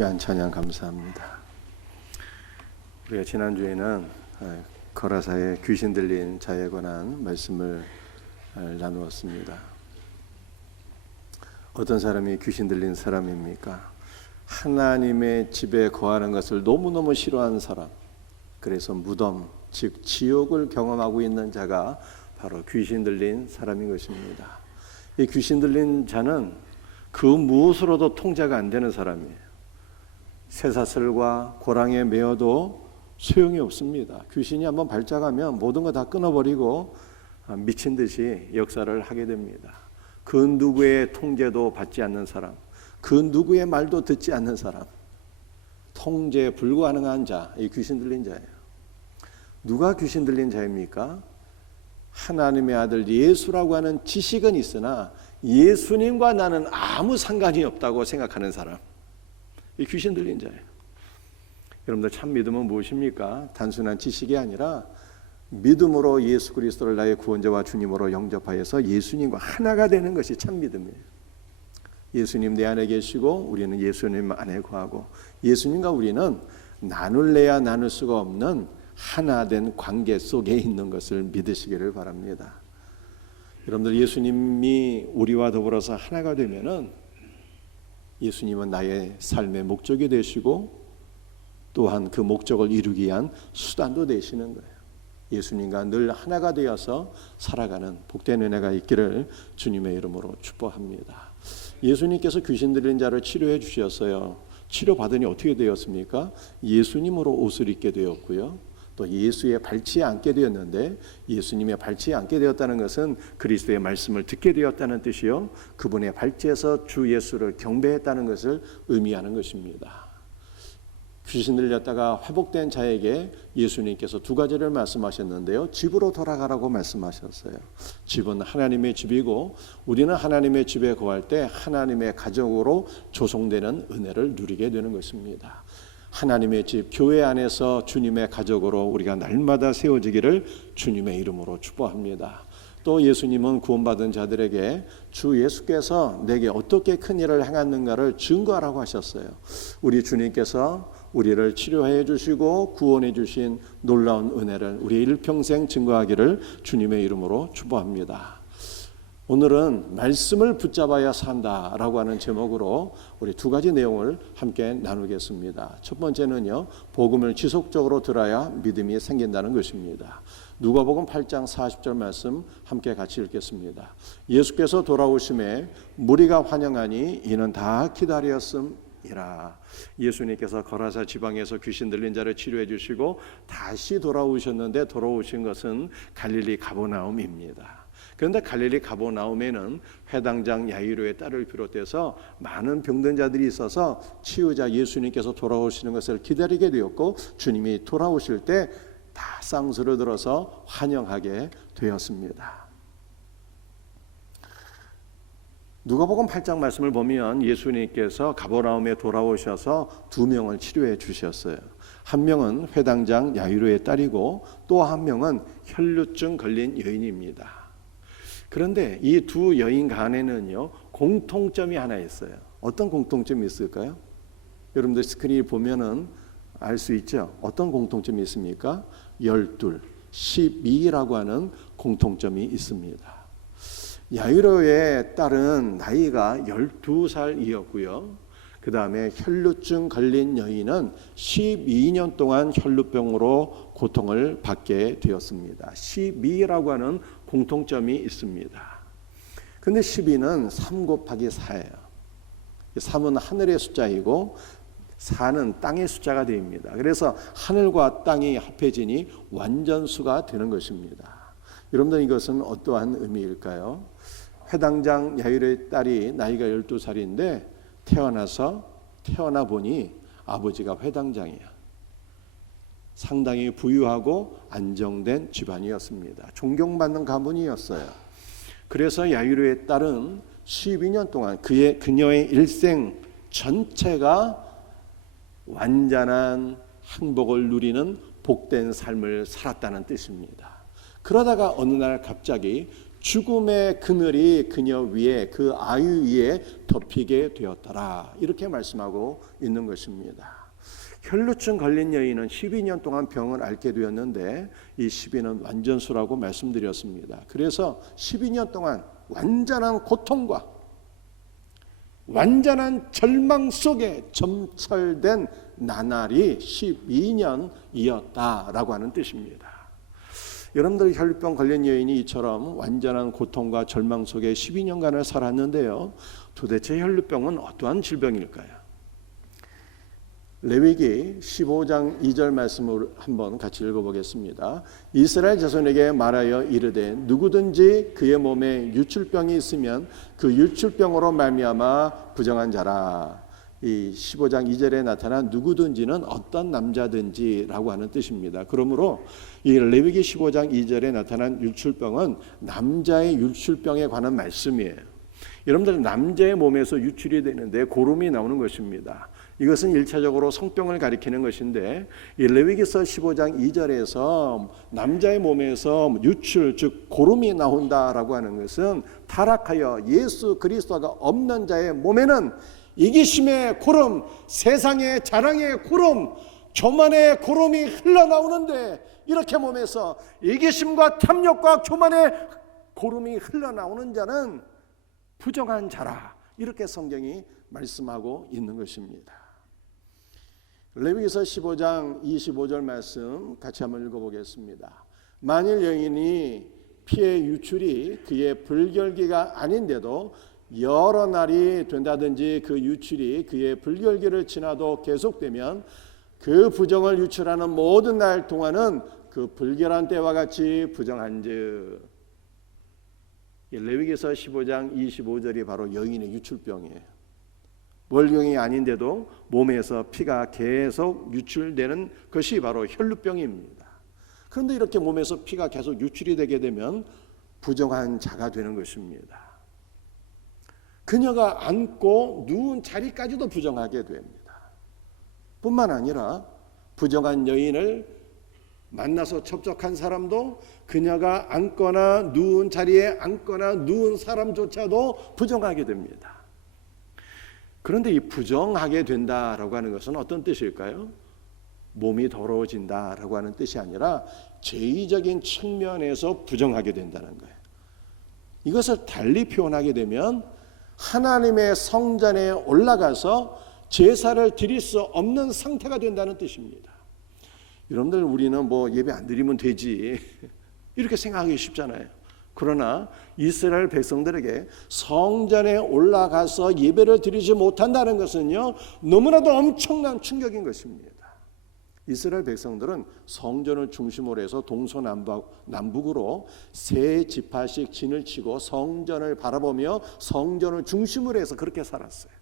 귀한 찬양 감사합니다. 우리가 지난주에는 거라사의 귀신 들린 자에 관한 말씀을 나누었습니다. 어떤 사람이 귀신 들린 사람입니까? 하나님의 집에 거하는 것을 너무너무 싫어하는 사람, 그래서 무덤, 즉 지옥을 경험하고 있는 자가 바로 귀신 들린 사람인 것입니다. 이 귀신 들린 자는 그 무엇으로도 통제가 안 되는 사람이에요. 쇠사슬과 고랑에 매어도 소용이 없습니다. 귀신이 한번 발작하면 모든 거 다 끊어버리고 미친 듯이 역사를 하게 됩니다. 그 누구의 통제도 받지 않는 사람, 그 누구의 말도 듣지 않는 사람, 통제 불가능한 자, 이 귀신 들린 자예요. 누가 귀신 들린 자입니까? 하나님의 아들 예수라고 하는 지식은 있으나 예수님과 나는 아무 상관이 없다고 생각하는 사람, 이 귀신 들린 자예요. 여러분들 참 믿음은 무엇입니까? 단순한 지식이 아니라 믿음으로 예수 그리스도를 나의 구원자와 주님으로 영접하여서 예수님과 하나가 되는 것이 참 믿음이에요. 예수님 내 안에 계시고 우리는 예수님 안에 거하고 예수님과 우리는 나눌래야 나눌 수가 없는 하나 된 관계 속에 있는 것을 믿으시기를 바랍니다. 여러분들 예수님이 우리와 더불어서 하나가 되면은 예수님은 나의 삶의 목적이 되시고 또한 그 목적을 이루기 위한 수단도 되시는 거예요. 예수님과 늘 하나가 되어서 살아가는 복된 은혜가 있기를 주님의 이름으로 축복합니다. 예수님께서 귀신 들린 자를 치료해 주셨어요. 치료받으니 어떻게 되었습니까? 예수님으로 옷을 입게 되었고요. 또 예수의 발치에 앉게 되었는데, 예수님의 발치에 앉게 되었다는 것은 그리스도의 말씀을 듣게 되었다는 뜻이요, 그분의 발치에서 주 예수를 경배했다는 것을 의미하는 것입니다. 귀신 들렸다가 회복된 자에게 예수님께서 두 가지를 말씀하셨는데요, 집으로 돌아가라고 말씀하셨어요. 집은 하나님의 집이고 우리는 하나님의 집에 거할 때 하나님의 가족으로 조성되는 은혜를 누리게 되는 것입니다. 하나님의 집, 교회 안에서 주님의 가족으로 우리가 날마다 세워지기를 주님의 이름으로 축복합니다. 또 예수님은 구원받은 자들에게 주 예수께서 내게 어떻게 큰 일을 행했는가를 증거하라고 하셨어요. 우리 주님께서 우리를 치료해 주시고 구원해 주신 놀라운 은혜를 우리 일평생 증거하기를 주님의 이름으로 축복합니다. 오늘은 말씀을 붙잡아야 산다라고 하는 제목으로 우리 두 가지 내용을 함께 나누겠습니다. 첫 번째는요, 복음을 지속적으로 들어야 믿음이 생긴다는 것입니다. 누가복음 8장 40절 말씀 함께 같이 읽겠습니다. 예수께서 돌아오심에 무리가 환영하니 이는 다 기다렸음이라. 예수님께서 거라사 지방에서 귀신 들린 자를 치료해 주시고 다시 돌아오셨는데, 돌아오신 것은 갈릴리 가버나움입니다. 그런데 갈릴리 가버나움에는 회당장 야이로의 딸을 비롯해서 많은 병든 자들이 있어서 치유자 예수님께서 돌아오시는 것을 기다리게 되었고, 주님이 돌아오실 때 다 쌍수를 들어서 환영하게 되었습니다. 누가복음 8장 말씀을 보면 예수님께서 가버나움에 돌아오셔서 두 명을 치료해 주셨어요. 한 명은 회당장 야이로의 딸이고 또 한 명은 혈루증 걸린 여인입니다. 그런데 이 두 여인 간에는요, 공통점이 하나 있어요. 어떤 공통점이 있을까요? 여러분들 스크린을 보면은 알 수 있죠. 어떤 공통점이 있습니까? 12, 12라고 하는 공통점이 있습니다. 야이로의 딸은 나이가 12살이었고요. 그 다음에 혈루증 걸린 여인은 12년 동안 혈루병으로 고통을 받게 되었습니다. 12라고 하는 공통점이 있습니다. 근데 12는 3 곱하기 4예요. 3은 하늘의 숫자이고 4는 땅의 숫자가 됩니다. 그래서 하늘과 땅이 합해지니 완전수가 되는 것입니다. 여러분들, 이것은 어떠한 의미일까요? 회당장 야이로의 딸이 나이가 12살인데 태어나 보니 아버지가 회당장이야. 상당히 부유하고 안정된 집안이었습니다. 존경받는 가문이었어요. 그래서 야이로의 딸은 12년 동안 그녀의 일생 전체가 완전한 행복을 누리는 복된 삶을 살았다는 뜻입니다. 그러다가 어느 날 갑자기 죽음의 그늘이 그녀 위에, 그 아유 위에 덮이게 되었더라. 이렇게 말씀하고 있는 것입니다. 혈루증 걸린 여인은 12년 동안 병을 앓게 되었는데 이 12는 완전수라고 말씀드렸습니다. 그래서 12년 동안 완전한 고통과 완전한 절망 속에 점철된 나날이 12년이었다라고 하는 뜻입니다. 여러분들 혈루병 걸린 여인이 이처럼 완전한 고통과 절망 속에 12년간을 살았는데요. 도대체 혈루병은 어떠한 질병일까요? 레위기 15장 2절 말씀을 한번 같이 읽어보겠습니다. 이스라엘 자손에게 말하여 이르되 누구든지 그의 몸에 유출병이 있으면 그 유출병으로 말미암아 부정한 자라. 이 15장 2절에 나타난 누구든지는 어떤 남자든지라고 하는 뜻입니다. 그러므로 이 레위기 15장 2절에 나타난 유출병은 남자의 유출병에 관한 말씀이에요. 여러분들 남자의 몸에서 유출이 되는데 고름이 나오는 것입니다. 이것은 1차적으로 성병을 가리키는 것인데 이 레위기서 15장 2절에서 남자의 몸에서 유출 즉 고름이 나온다라고 하는 것은 타락하여 예수 그리스도가 없는 자의 몸에는 이기심의 고름, 세상의 자랑의 고름, 교만의 고름이 흘러나오는데 이렇게 몸에서 이기심과 탐욕과 교만의 고름이 흘러나오는 자는 부정한 자라. 이렇게 성경이 말씀하고 있는 것입니다. 레위기서 15장 25절 말씀 같이 한번 읽어보겠습니다. 만일 여인이 피의 유출이 그의 불결기가 아닌데도 여러 날이 된다든지 그 유출이 그의 불결기를 지나도 계속되면 그 부정을 유출하는 모든 날 동안은 그 불결한 때와 같이 부정한즉. 레위기서 15장 25절이 바로 여인의 유출병이에요. 월경이 아닌데도 몸에서 피가 계속 유출되는 것이 바로 혈루병입니다. 그런데 이렇게 몸에서 피가 계속 유출이 되게 되면 부정한 자가 되는 것입니다. 그녀가 앉고 누운 자리까지도 부정하게 됩니다. 뿐만 아니라 부정한 여인을 만나서 접촉한 사람도 그녀가 앉거나 누운 자리에 앉거나 누운 사람조차도 부정하게 됩니다. 그런데 이 부정하게 된다라고 하는 것은 어떤 뜻일까요? 몸이 더러워진다라고 하는 뜻이 아니라 죄의적인 측면에서 부정하게 된다는 거예요. 이것을 달리 표현하게 되면 하나님의 성전에 올라가서 제사를 드릴 수 없는 상태가 된다는 뜻입니다. 여러분들 우리는 뭐 예배 안 드리면 되지 이렇게 생각하기 쉽잖아요. 그러나 이스라엘 백성들에게 성전에 올라가서 예배를 드리지 못한다는 것은요 너무나도 엄청난 충격인 것입니다. 이스라엘 백성들은 성전을 중심으로 해서 동서남북으로 세 지파씩 진을 치고 성전을 바라보며 성전을 중심으로 해서 그렇게 살았어요.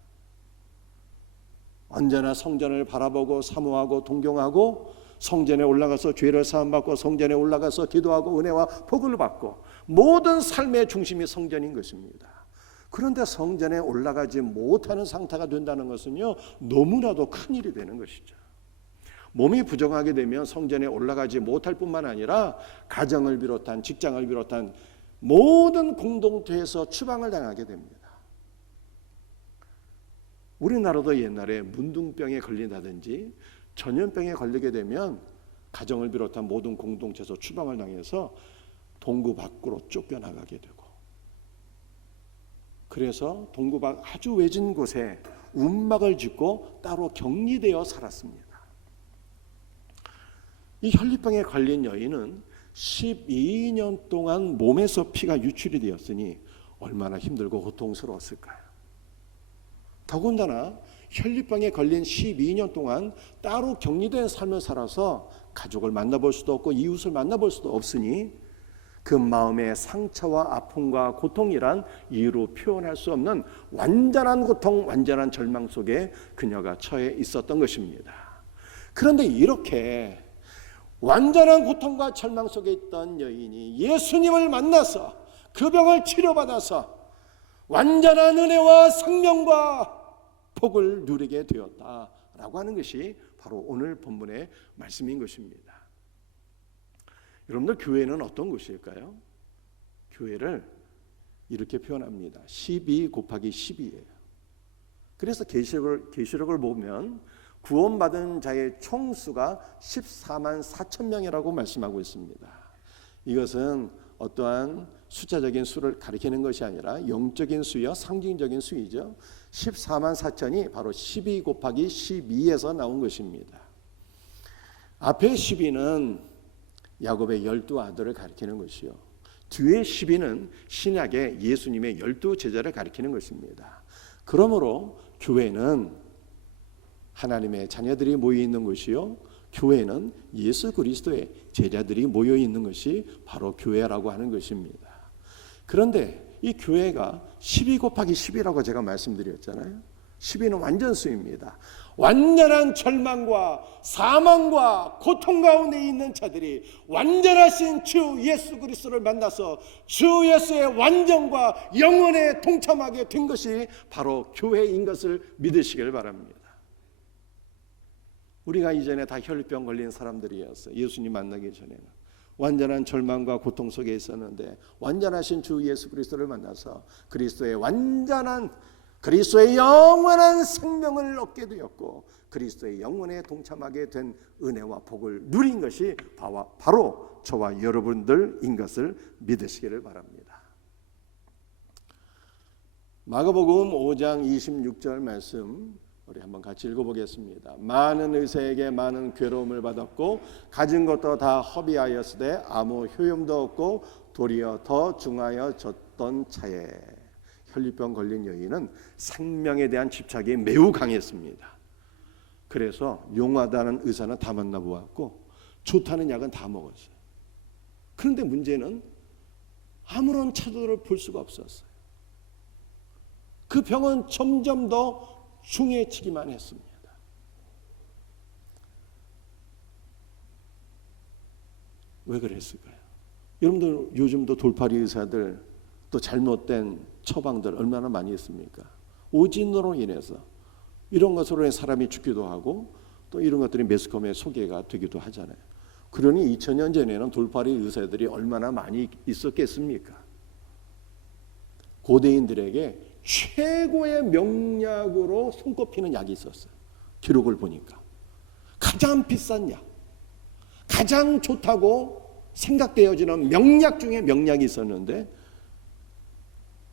언제나 성전을 바라보고 사모하고 동경하고 성전에 올라가서 죄를 사함받고 성전에 올라가서 기도하고 은혜와 복을 받고 모든 삶의 중심이 성전인 것입니다. 그런데 성전에 올라가지 못하는 상태가 된다는 것은요 너무나도 큰일이 되는 것이죠. 몸이 부정하게 되면 성전에 올라가지 못할 뿐만 아니라 가정을 비롯한 직장을 비롯한 모든 공동체에서 추방을 당하게 됩니다. 우리나라도 옛날에 문둥병에 걸린다든지 전염병에 걸리게 되면 가정을 비롯한 모든 공동체에서 추방을 당해서 동구 밖으로 쫓겨나가게 되고 그래서 동구 밖 아주 외진 곳에 움막을 짓고 따로 격리되어 살았습니다. 이 혈루병에 걸린 여인은 12년 동안 몸에서 피가 유출이 되었으니 얼마나 힘들고 고통스러웠을까요? 더군다나 혈루병에 걸린 12년 동안 따로 격리된 삶을 살아서 가족을 만나볼 수도 없고 이웃을 만나볼 수도 없으니 그 마음의 상처와 아픔과 고통이란 이유로 표현할 수 없는 완전한 고통, 완전한 절망 속에 그녀가 처해 있었던 것입니다. 그런데 이렇게 완전한 고통과 절망 속에 있던 여인이 예수님을 만나서 그 병을 치료받아서 완전한 은혜와 생명과 복을 누리게 되었다라고 하는 것이 바로 오늘 본문의 말씀인 것입니다. 여러분들 교회는 어떤 곳일까요? 교회를 이렇게 표현합니다. 12 곱하기 12예요. 그래서 계시록을 보면 구원받은 자의 총수가 14만 4천 명이라고 말씀하고 있습니다. 이것은 어떠한 숫자적인 수를 가리키는 것이 아니라 영적인 수요, 상징적인 수이죠. 14만 4천이 바로 12 곱하기 12에서 나온 것입니다. 앞에 12는 야곱의 12아들을 가리키는 것이요, 뒤에 12는 신약의 예수님의 12제자를 가리키는 것입니다. 그러므로 교회는 하나님의 자녀들이 모여 있는 것이요, 교회는 예수 그리스도의 제자들이 모여 있는 것이 바로 교회라고 하는 것입니다. 그런데 이 교회가 12 곱하기 10이라고 제가 말씀드렸잖아요. 12는 완전수입니다. 완전한 절망과 사망과 고통 가운데 있는 자들이 완전하신 주 예수 그리스도를 만나서 주 예수의 완전과 영원에 동참하게 된 것이 바로 교회인 것을 믿으시길 바랍니다. 우리가 이전에 다 혈병 걸린 사람들이었어요. 예수님 만나기 전에는 완전한 절망과 고통 속에 있었는데 완전하신 주 예수 그리스도를 만나서 그리스도의 영원한 생명을 얻게 되었고 그리스도의 영원에 동참하게 된 은혜와 복을 누린 것이 바로 저와 여러분들인 것을 믿으시기를 바랍니다. 마가복음 5장 26절 말씀 우리 한번 같이 읽어보겠습니다. 많은 의사에게 많은 괴로움을 받았고 가진 것도 다 허비하였으되 아무 효용도 없고 도리어 더 중하여졌던 차에. 혈류병 걸린 여인은 생명에 대한 집착이 매우 강했습니다. 그래서 용하다는 의사는 다 만나보았고 좋다는 약은 다 먹었어요. 그런데 문제는 아무런 차도를 볼 수가 없었어요. 그 병은 점점 더 중해지기만 했습니다. 왜 그랬을까요? 여러분들 요즘도 돌팔이 의사들 또 잘못된 처방들 얼마나 많이 있습니까? 오진으로 인해서 이런 것으로 사람이 죽기도 하고 또 이런 것들이 매스컴에 소개가 되기도 하잖아요. 그러니 2000년 전에는 돌팔이 의사들이 얼마나 많이 있었겠습니까? 고대인들에게 최고의 명약으로 손꼽히는 약이 있었어요. 기록을 보니까 가장 비싼 약, 가장 좋다고 생각되어지는 명약 중에 명약이 있었는데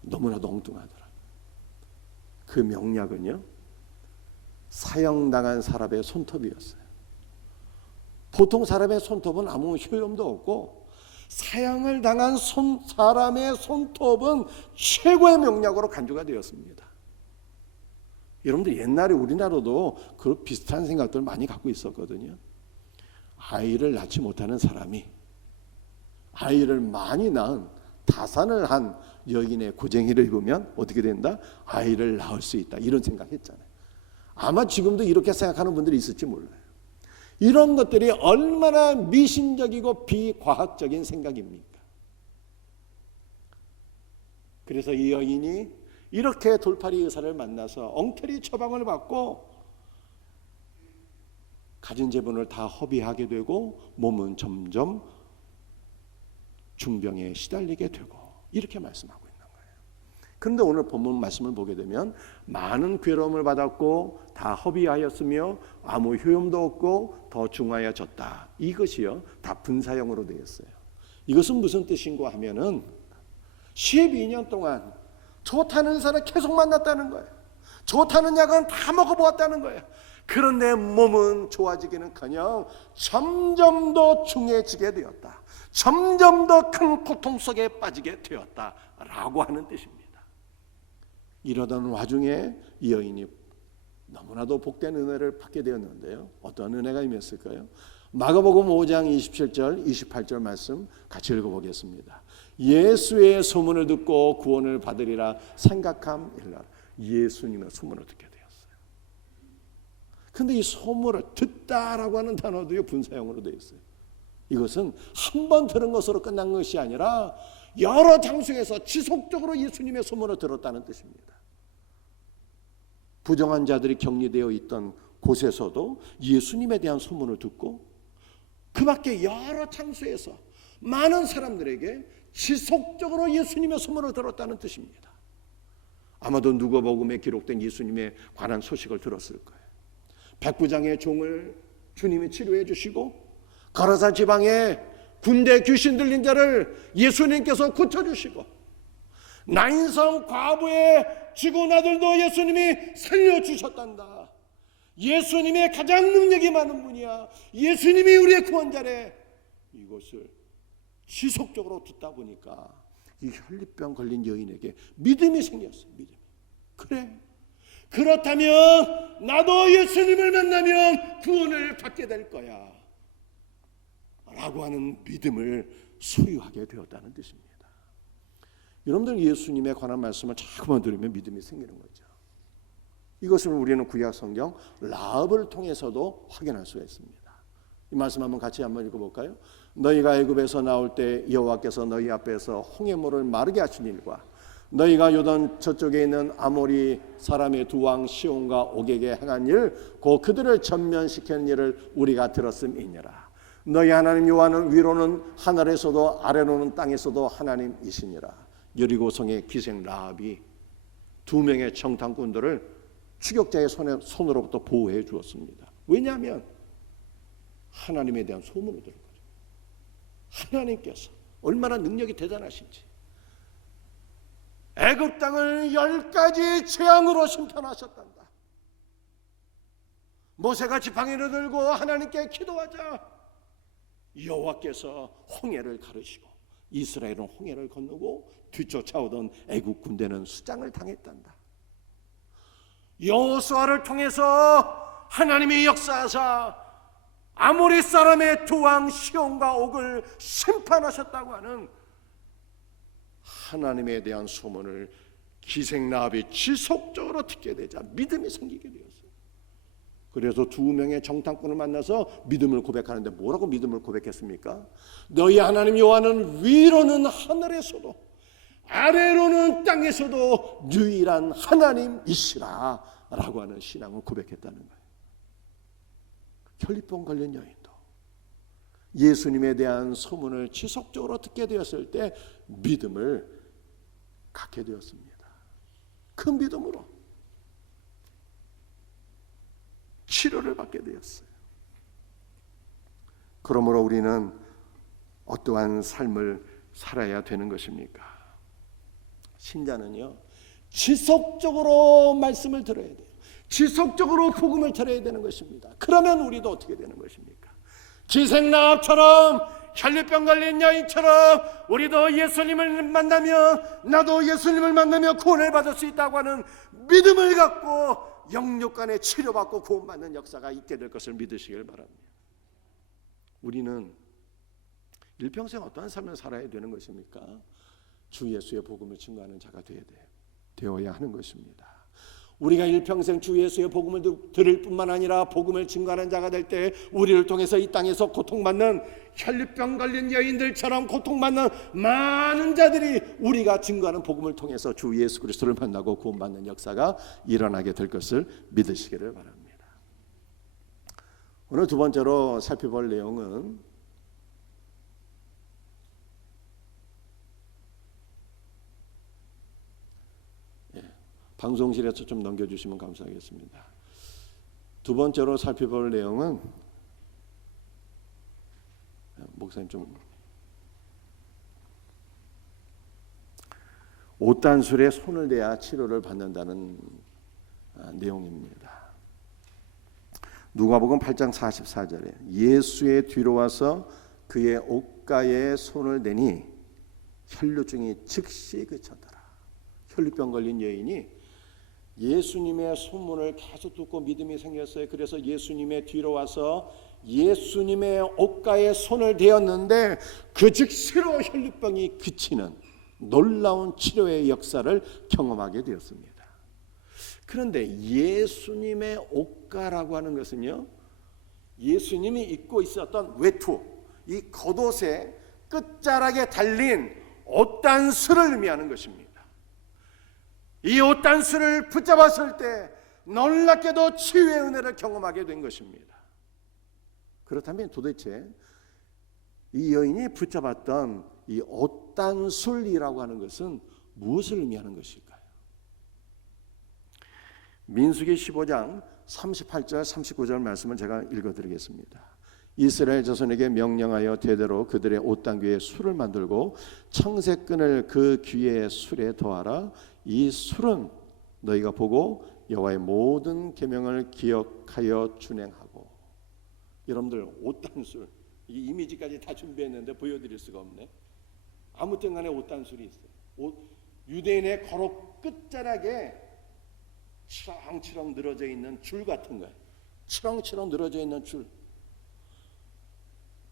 너무나도 엉뚱하더라. 그 명약은요, 사형당한 사람의 손톱이었어요. 보통 사람의 손톱은 아무 효용도 없고 사형을 당한 사람의 손톱은 최고의 명약으로 간주가 되었습니다. 여러분들 옛날에 우리나라도 그런 비슷한 생각들을 많이 갖고 있었거든요. 아이를 낳지 못하는 사람이 아이를 많이 낳은 다산을 한 여인의 고쟁이를 입으면 어떻게 된다? 아이를 낳을 수 있다. 이런 생각했잖아요. 아마 지금도 이렇게 생각하는 분들이 있을지 몰라요. 이런 것들이 얼마나 미신적이고 비과학적인 생각입니까? 그래서 이 여인이 이렇게 돌팔이 의사를 만나서 엉터리 처방을 받고 가진 재분을 다 허비하게 되고 몸은 점점 중병에 시달리게 되고 이렇게 말씀하고 있는 거예요. 그런데 오늘 본문 말씀을 보게 되면 많은 괴로움을 받았고 다 허비하였으며 아무 효용도 없고 더 중하여졌다. 이것이요 다 분사형으로 되어 있어요. 이것은 무슨 뜻인가 하면은 12년 동안 좋다는 사람 계속 만났다는 거예요. 좋다는 약은 다 먹어보았다는 거예요. 그런데 몸은 좋아지기는커녕 점점 더 중해지게 되었다. 점점 더 큰 고통 속에 빠지게 되었다라고 하는 뜻입니다. 이러던 와중에 이 여인이 너무나도 복된 은혜를 받게 되었는데요. 어떤 은혜가 임했을까요? 마가복음 5장 27절 28절 말씀 같이 읽어보겠습니다. 예수의 소문을 듣고 구원을 받으리라 생각함일라. 예수님의 소문을 듣게 되었어요. 근데 이 소문을 듣다라고 하는 단어도요 분사형으로 되어 있어요. 이것은 한 번 들은 것으로 끝난 것이 아니라 여러 장소에서 지속적으로 예수님의 소문을 들었다는 뜻입니다. 부정한 자들이 격리되어 있던 곳에서도 예수님에 대한 소문을 듣고 그 밖에 여러 장소에서 많은 사람들에게 지속적으로 예수님의 소문을 들었다는 뜻입니다. 아마도 누가복음에 기록된 예수님에 관한 소식을 들었을 거예요. 백부장의 종을 주님이 치료해 주시고, 가라사 지방에 군대 귀신 들린 자를 예수님께서 고쳐주시고, 나인성 과부의 죽은 아들도 예수님이 살려주셨단다. 예수님의 가장 능력이 많은 분이야. 예수님이 우리의 구원자래. 이것을 지속적으로 듣다 보니까 이 혈리병 걸린 여인에게 믿음이 생겼어요. 믿음이. 그래, 그렇다면 나도 예수님을 만나면 구원을 받게 될 거야 라고 하는 믿음을 소유하게 되었다는 뜻입니다. 여러분들, 예수님에 관한 말씀을 자꾸만 들으면 믿음이 생기는 거죠. 이것을 우리는 구약 성경 라합을 통해서도 확인할 수가 있습니다. 이 말씀 같이 한번 읽어볼까요? 너희가 애굽에서 나올 때 여호와께서 너희 앞에서 홍해물을 마르게 하신 일과 너희가 요단 저쪽에 있는 아모리 사람의 두 왕 시온과 옥에게 행한 일, 곧 그들을 전면시키는 일을 우리가 들었음이니라. 너희 하나님 여호와는 위로는 하늘에서도 아래로는 땅에서도 하나님이시니라. 여리고성의 기생 라합이 두 명의 정탐꾼들을 추격자의 손으로부터 보호해 주었습니다. 왜냐하면 하나님에 대한 소문을 들은 거죠. 하나님께서 얼마나 능력이 대단하신지, 애굽 땅을 10가지 재앙으로 심판하셨단다. 모세가 지팡이를 들고 하나님께 기도하자 여호와께서 홍해를 가르시고 이스라엘은 홍해를 건너고 뒤쫓아오던 애굽 군대는 수장을 당했단다. 여호수아를 통해서 하나님이 역사하사 아모리 사람의 두 왕 시온과 옥을 심판하셨다고 하는 하나님에 대한 소문을 기생 라합이 지속적으로 듣게 되자 믿음이 생기게 되었어요. 그래서 두 명의 정탐꾼을 만나서 믿음을 고백하는데 뭐라고 믿음을 고백했습니까? 너희 하나님 여호와는 위로는 하늘에서도 아래로는 땅에서도 유일한 하나님이시라 라고 하는 신앙을 고백했다는 거예요. 혈리병 걸린 여인도 예수님에 대한 소문을 지속적으로 듣게 되었을 때 믿음을 갖게 되었습니다. 그 믿음으로 치료를 받게 되었어요. 그러므로 우리는 어떠한 삶을 살아야 되는 것입니까? 신자는요, 지속적으로 말씀을 들어야 돼요. 지속적으로 복음을 들어야 되는 것입니다. 그러면 우리도 어떻게 되는 것입니까? 기생 라합처럼, 혈리병 걸린 여인처럼 우리도 예수님을 만나며, 나도 예수님을 만나며 구원을 받을 수 있다고 하는 믿음을 갖고 영육간에 치료받고 구원받는 역사가 있게 될 것을 믿으시길 바랍니다. 우리는 일평생 어떠한 삶을 살아야 되는 것입니까? 주 예수의 복음을 증거하는 자가 되어야 하는 것입니다. 우리가 일평생 주 예수의 복음을 들을 뿐만 아니라 복음을 증거하는 자가 될 때 우리를 통해서 이 땅에서 고통받는 혈리병 걸린 여인들처럼 고통받는 많은 자들이 우리가 증거하는 복음을 통해서 주 예수 그리스도를 만나고 구원받는 역사가 일어나게 될 것을 믿으시기를 바랍니다. 오늘 두 번째로 살펴볼 내용은 방송실에서 좀 넘겨주시면 감사하겠습니다. 두 번째로 살펴볼 내용은 목사님 좀 옷단술에 손을 대야 치료를 받는다는 내용입니다. 누가복음 8장 44절에 예수의 뒤로 와서 그의 옷가에 손을 대니 혈루증이 즉시 그쳤더라. 혈루병 걸린 여인이 예수님의 소문을 계속 듣고 믿음이 생겼어요. 그래서 예수님의 뒤로 와서 예수님의 옷가에 손을 대었는데 그 즉시로 혈루병이 그치는 놀라운 치료의 역사를 경험하게 되었습니다. 그런데 예수님의 옷가라고 하는 것은요, 예수님이 입고 있었던 외투, 이 겉옷의 끝자락에 달린 옷단술을 의미하는 것입니다. 이 옷단술을 붙잡았을 때 놀랍게도 치유의 은혜를 경험하게 된 것입니다. 그렇다면 도대체 이 여인이 붙잡았던 이 옷단술이라고 하는 것은 무엇을 의미하는 것일까요? 민수기 15장 38절 39절 말씀을 제가 읽어드리겠습니다. 이스라엘 자손에게 명령하여 대대로 그들의 옷단 귀에 술을 만들고 청색끈을 그 귀의 술에 더하라. 이 술은 너희가 보고 여호와의 모든 계명을 기억하여 준행하고. 여러분들 옷단술, 이 이미지까지 다 준비했는데 보여드릴 수가 없네. 아무튼 간에 옷단술이 있어요. 유대인의 거로 끝자락에 치렁치렁 늘어져 있는 줄 같은 거예요. 치렁치렁 늘어져 있는 줄.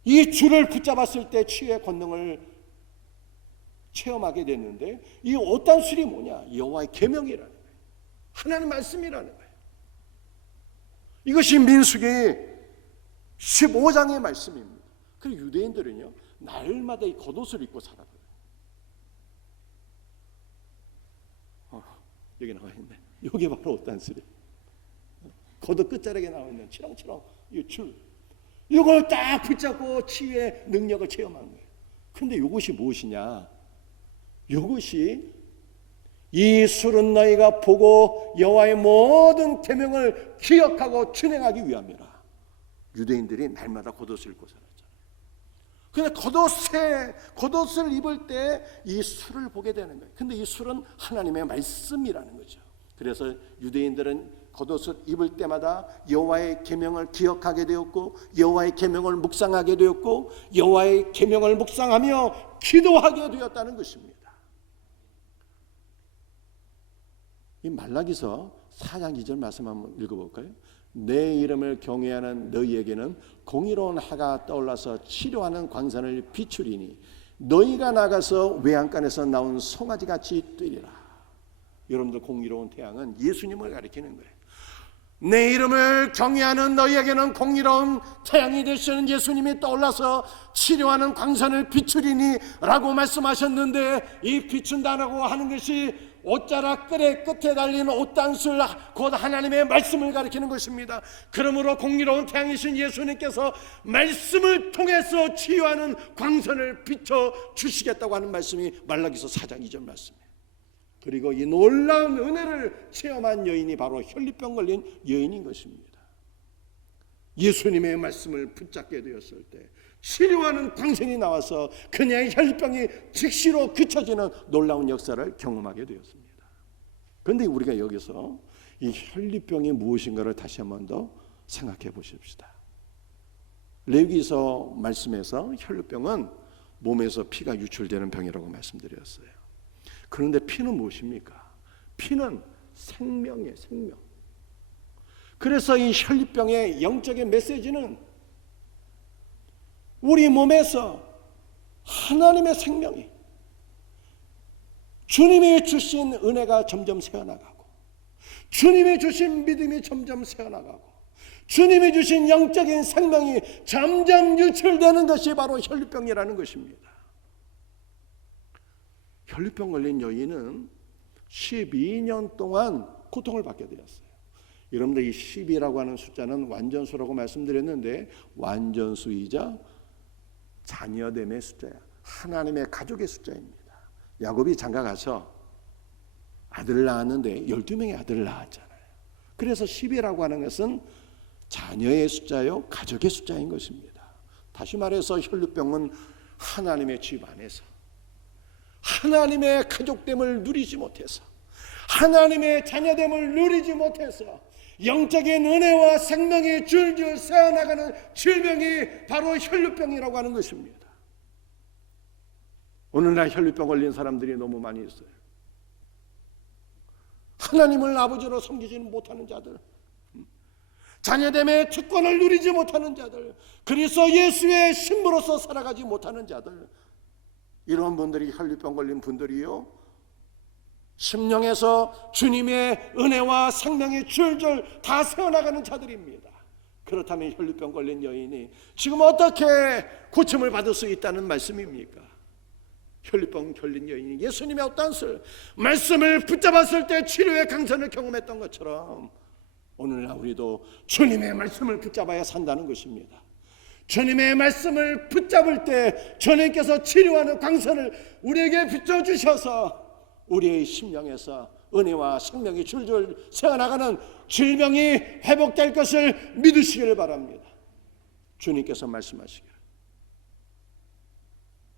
이 줄을 붙잡았을 때 치유의 권능을 체험하게 됐는데, 이 옷단술이 뭐냐? 여호와의 계명이라는 거예요. 하나님 말씀이라는 거예요. 이것이 민수기 15장의 말씀입니다. 그리고 유대인들은요, 날마다 이 겉옷을 입고 살았어요. 여기 나와 있네. 이게 바로 옷단술이에요. 겉옷 끝자락에 나와 있는 치렁치렁 이 줄, 이걸 딱 붙잡고 치유의 능력을 체험한 거예요. 근데 이것이 무엇이냐? 이것이 이 술은 너희가 보고 여호와의 모든 계명을 기억하고 준행하기 위함이라. 유대인들이 날마다 겉옷을 입고 살았잖아요. 근데 겉옷을 입을 때 이 술을 보게 되는 거예요. 근데 이 술은 하나님의 말씀이라는 거죠. 그래서 유대인들은 겉옷을 입을 때마다 여호와의 계명을 기억하게 되었고, 여호와의 계명을 묵상하게 되었고, 여호와의 계명을 묵상하며 기도하게 되었다는 것입니다. 이 말라기서 4장 2절 말씀 한번 읽어볼까요? 내 이름을 경외하는 너희에게는 공의로운 해가 떠올라서 치료하는 광선을 비추리니 너희가 나가서 외양간에서 나온 송아지같이 뛰리라. 여러분들, 공의로운 태양은 예수님을 가리키는 거예요. 내 이름을 경외하는 너희에게는 공의로운 태양이 되시는 예수님이 떠올라서 치료하는 광선을 비추리니 라고 말씀하셨는데, 이 비춘다라고 하는 것이 옷자락 끝에 달린 옷단술, 곧 하나님의 말씀을 가리키는 것입니다. 그러므로 공의로운 태양이신 예수님께서 말씀을 통해서 치유하는 광선을 비춰 주시겠다고 하는 말씀이 말라기서 4장 2절 말씀이에요. 그리고 이 놀라운 은혜를 체험한 여인이 바로 혈리병 걸린 여인인 것입니다. 예수님의 말씀을 붙잡게 되었을 때 치료하는 광선이 나와서 그녀의 혈리병이 즉시로 그쳐지는 놀라운 역사를 경험하게 되었습니다. 그런데 우리가 여기서 이 혈리병이 무엇인가를 다시 한 번 더 생각해 보십시다. 레위기서 말씀에서 혈리병은 몸에서 피가 유출되는 병이라고 말씀드렸어요. 그런데 피는 무엇입니까? 피는 생명이에요, 생명. 그래서 이 혈리병의 영적인 메시지는 우리 몸에서 하나님의 생명이, 주님이 주신 은혜가 점점 새어나가고, 주님이 주신 믿음이 점점 새어나가고, 주님이 주신 영적인 생명이 점점 유출되는 것이 바로 혈리병이라는 것입니다. 혈리병 걸린 여인은 12년 동안 고통을 받게 되었어요. 여러분들, 이 12라고 하는 숫자는 완전수라고 말씀드렸는데, 완전수이자 자녀됨의 숫자야. 하나님의 가족의 숫자입니다. 야곱이 장가가서 아들을 낳았는데 12명의 아들을 낳았잖아요. 그래서 10이라고 하는 것은 자녀의 숫자요, 가족의 숫자인 것입니다. 다시 말해서 혈루병은 하나님의 집 안에서 하나님의 가족됨을 누리지 못해서, 하나님의 자녀됨을 누리지 못해서 영적인 은혜와 생명이 줄줄 새어나가는 질병이 바로 혈루병이라고 하는 것입니다. 오늘날 혈루병 걸린 사람들이 너무 많이 있어요. 하나님을 아버지로 섬기지는 못하는 자들, 자녀됨의 특권을 누리지 못하는 자들, 그리스도 예수의 신부로서 살아가지 못하는 자들, 이런 분들이 혈루병 걸린 분들이요, 심령에서 주님의 은혜와 생명이 줄줄 다 새어나가는 자들입니다. 그렇다면 혈루병 걸린 여인이 지금 어떻게 고침을 받을 수 있다는 말씀입니까? 혈루병 걸린 여인이 예수님의 옷단술, 말씀을 붙잡았을 때 치료의 강선을 경험했던 것처럼 오늘날 우리도 주님의 말씀을 붙잡아야 산다는 것입니다. 주님의 말씀을 붙잡을 때 주님께서 치료하는 광선을 우리에게 비춰주셔서 우리의 심령에서 은혜와 생명이 줄줄 새어나가는 질병이 회복될 것을 믿으시기를 바랍니다. 주님께서 말씀하시기를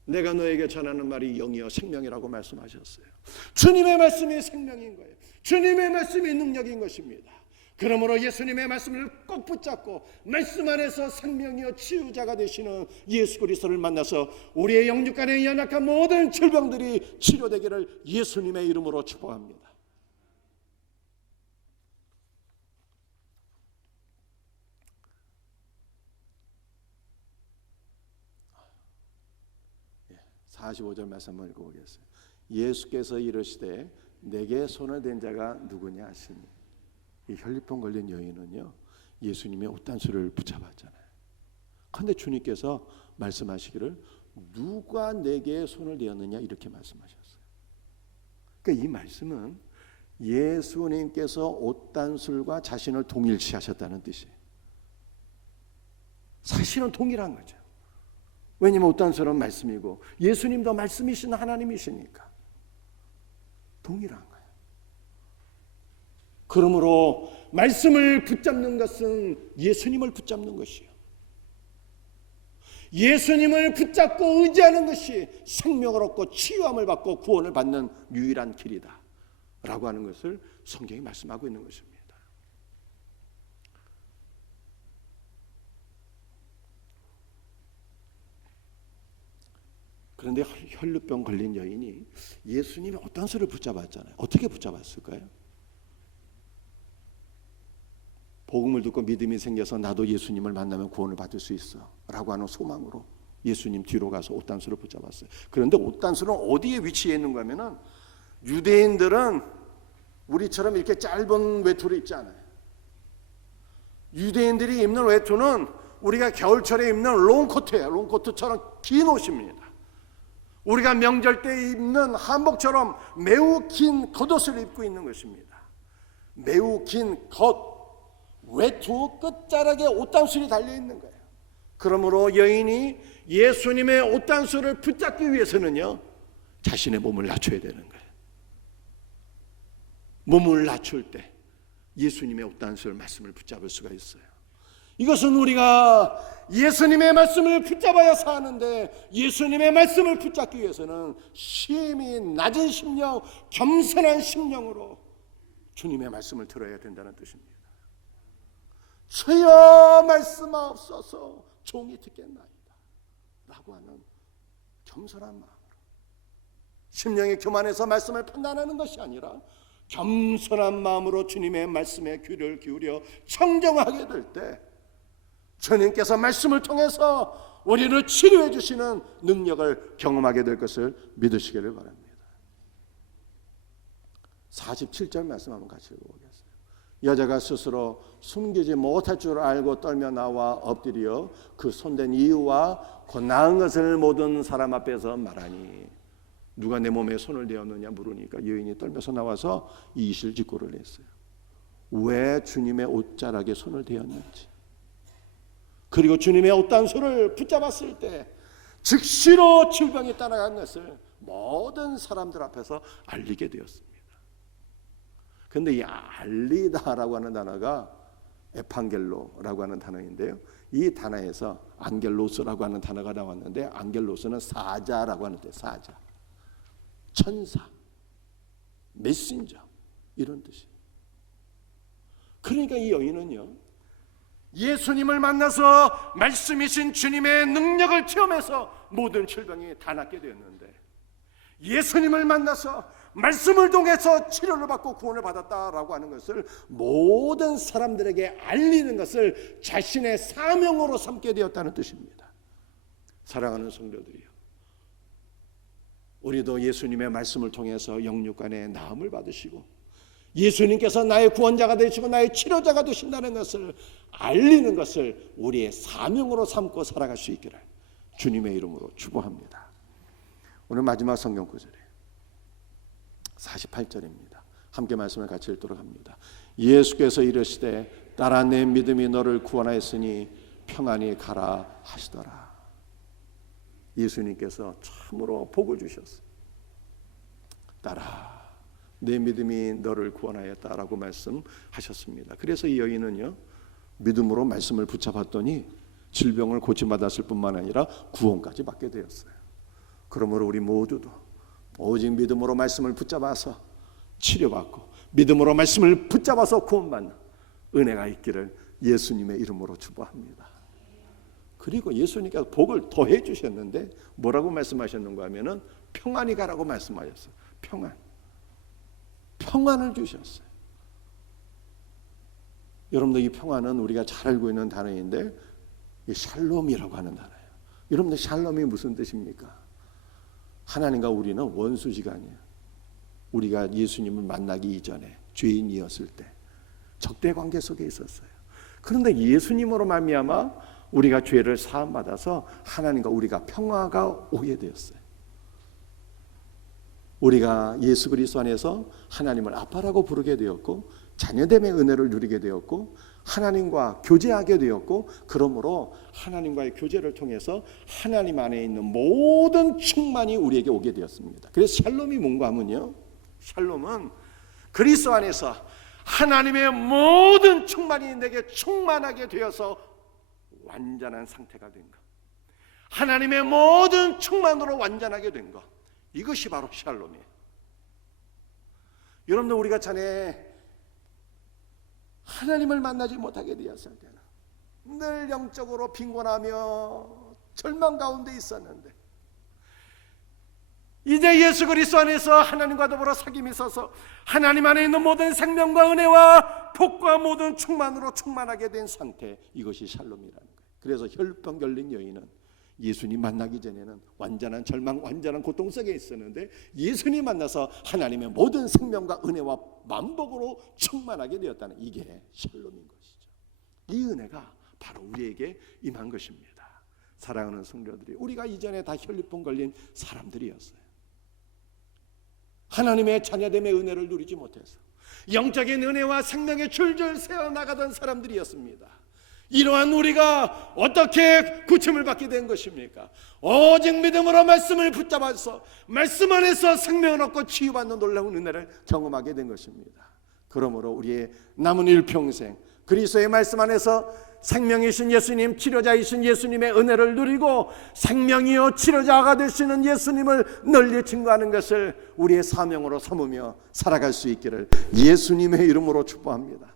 내가 너에게 전하는 말이 영이요 생명이라고 말씀하셨어요. 주님의 말씀이 생명인 거예요. 주님의 말씀이 능력인 것입니다. 그러므로 예수님의 말씀을 꼭 붙잡고 말씀 안에서 생명이요 치유자가 되시는 예수 그리스도를 만나서 우리의 영육간에 연약한 모든 질병들이 치료되기를 예수님의 이름으로 축복합니다. 예, 45절 말씀 한번 읽어보겠어요. 예수께서 이르시되 내게 손을 댄 자가 누구냐 하시니, 이 혈류병 걸린 여인은요 예수님의 옷단수를 붙잡았잖아요. 그런데 주님께서 말씀하시기를 누가 내게 손을 대었느냐 이렇게 말씀하셨어요. 그러니까 이 말씀은 예수님께서 옷단술과 자신을 동일시하셨다는 뜻이에요. 사실은 동일한 거죠. 왜냐하면 옷단술은 말씀이고 예수님도 말씀이신 하나님이시니까 동일한 거예요. 그러므로 말씀을 붙잡는 것은 예수님을 붙잡는 것이요, 예수님을 붙잡고 의지하는 것이 생명을 얻고 치유함을 받고 구원을 받는 유일한 길이다 라고 하는 것을 성경이 말씀하고 있는 것입니다. 그런데 혈류병 걸린 여인이 예수님의 어떤 수를 붙잡았잖아요. 어떻게 붙잡았을까요? 복음을 듣고 믿음이 생겨서 나도 예수님을 만나면 구원을 받을 수 있어 라고 하는 소망으로 예수님 뒤로 가서 옷단수를 붙잡았어요. 그런데 옷단수는 어디에 위치해 있는가 하면은 유대인들은 우리처럼 이렇게 짧은 외투를 입지 않아요. 유대인들이 입는 외투는 우리가 겨울철에 입는 롱코트예요. 롱코트처럼 긴 옷입니다. 우리가 명절 때 입는 한복처럼 매우 긴 겉옷을 입고 있는 것입니다. 매우 긴 겉 외투 끝자락에 옷단술이 달려있는 거예요. 그러므로 여인이 예수님의 옷단술을 붙잡기 위해서는요 자신의 몸을 낮춰야 되는 거예요. 몸을 낮출 때 예수님의 옷단술 말씀을 붙잡을 수가 있어요. 이것은 우리가 예수님의 말씀을 붙잡아야 사는데 예수님의 말씀을 붙잡기 위해서는 심히 낮은 심령, 겸손한 심령으로 주님의 말씀을 들어야 된다는 뜻입니다. 주여 말씀하옵소서 종이 듣겠나이다 라고 하는 겸손한 마음으로, 심령이 교만해서 말씀을 판단하는 것이 아니라 겸손한 마음으로 주님의 말씀에 귀를 기울여 청정하게 될 때 주님께서 말씀을 통해서 우리를 치료해 주시는 능력을 경험하게 될 것을 믿으시기를 바랍니다. 47절 말씀 한번 같이 읽어보겠습니다. 여자가 스스로 숨기지 못할 줄 알고 떨며 나와 엎드려 그 손댄 이유와 곧 나은 것을 모든 사람 앞에서 말하니, 누가 내 몸에 손을 대었느냐 물으니까 여인이 떨면서 나와서 이실직고를 했어요. 왜 주님의 옷자락에 손을 대었는지, 그리고 주님의 옷단수를 붙잡았을 때 즉시로 질병이 따라간 것을 모든 사람들 앞에서 알리게 되었습니다. 그런데 이 알리다라고 하는 단어가 에판겔로라고 하는 단어인데요, 이 단어에서 안겔로스라고 하는 단어가 나왔는데, 안겔로스는 사자라고 하는데, 사자, 천사, 메신저 이런 뜻이에요. 그러니까 이 여인은요 예수님을 만나서 말씀이신 주님의 능력을 체험해서 모든 질병이 다 낫게 되었는데, 예수님을 만나서 말씀을 통해서 치료를 받고 구원을 받았다라고 하는 것을 모든 사람들에게 알리는 것을 자신의 사명으로 삼게 되었다는 뜻입니다. 사랑하는 성도들이요, 우리도 예수님의 말씀을 통해서 영육간의 나음을 받으시고 예수님께서 나의 구원자가 되시고 나의 치료자가 되신다는 것을 알리는 것을 우리의 사명으로 삼고 살아갈 수 있기를 주님의 이름으로 축복합니다. 오늘 마지막 성경 구절이에요. 48절입니다. 함께 말씀을 같이 읽도록 합니다. 예수께서 이르시되 딸아 내 믿음이 너를 구원하였으니 평안히 가라 하시더라. 예수님께서 참으로 복을 주셨어요. 딸아, 내 믿음이 너를 구원하였다라고 말씀하셨습니다. 그래서 이 여인은요, 믿음으로 말씀을 붙잡았더니 질병을 고침받았을 뿐만 아니라 구원까지 받게 되었어요. 그러므로 우리 모두도 오직 믿음으로 말씀을 붙잡아서 치료받고 믿음으로 말씀을 붙잡아서 구원받는 은혜가 있기를 예수님의 이름으로 축복합니다. 그리고 예수님께서 복을 더해 주셨는데 뭐라고 말씀하셨는가 하면은 평안히 가라고 말씀하셨어요. 평안을 주셨어요. 여러분들, 이 평안은 우리가 잘 알고 있는 단어인데 이 샬롬이라고 하는 단어예요. 여러분들, 샬롬이 무슨 뜻입니까? 하나님과 우리는 원수지간이에요. 우리가 예수님을 만나기 이전에 죄인이었을 때 적대 관계 속에 있었어요. 그런데 예수님으로 말미암아 우리가 죄를 사함 받아서 하나님과 우리가 평화가 오게 되었어요. 우리가 예수 그리스도 안에서 하나님을 아빠라고 부르게 되었고 자녀됨의 은혜를 누리게 되었고 하나님과 교제하게 되었고, 그러므로 하나님과의 교제를 통해서 하나님 안에 있는 모든 충만이 우리에게 오게 되었습니다. 그래서 샬롬이 뭔가 하면요, 샬롬은 그리스도 안에서 하나님의 모든 충만이 내게 충만하게 되어서 완전한 상태가 된 것, 하나님의 모든 충만으로 완전하게 된 것, 이것이 바로 샬롬이에요. 여러분들, 우리가 전에 하나님을 만나지 못하게 되었을 때는 늘 영적으로 빈곤하며 절망 가운데 있었는데, 이제 예수 그리스도 안에서 하나님과 더불어 사귐이 있어서 하나님 안에 있는 모든 생명과 은혜와 복과 모든 충만으로 충만하게 된 상태, 이것이 샬롬이라는 거예요. 그래서 혈병 걸린 여인은 예수님 만나기 전에는 완전한 절망, 완전한 고통 속에 있었는데 예수님 만나서 하나님의 모든 생명과 은혜와 만복으로 충만하게 되었다는, 이게 샬롬인 것이죠. 이 은혜가 바로 우리에게 임한 것입니다. 사랑하는 성도들이, 우리가 이전에 다 혈류병 걸린 사람들이었어요. 하나님의 자녀됨의 은혜를 누리지 못해서 영적인 은혜와 생명의 줄줄 새어나가던 사람들이었습니다. 이러한 우리가 어떻게 구침을 받게 된 것입니까? 오직 믿음으로 말씀을 붙잡아서 말씀 안에서 생명을 얻고 치유받는 놀라운 은혜를 경험하게 된 것입니다. 그러므로 우리의 남은 일평생 그리스도의 말씀 안에서 생명이신 예수님, 치료자이신 예수님의 은혜를 누리고 생명이요 치료자가 되시는 예수님을 널리 증거하는 것을 우리의 사명으로 삼으며 살아갈 수 있기를 예수님의 이름으로 축복합니다.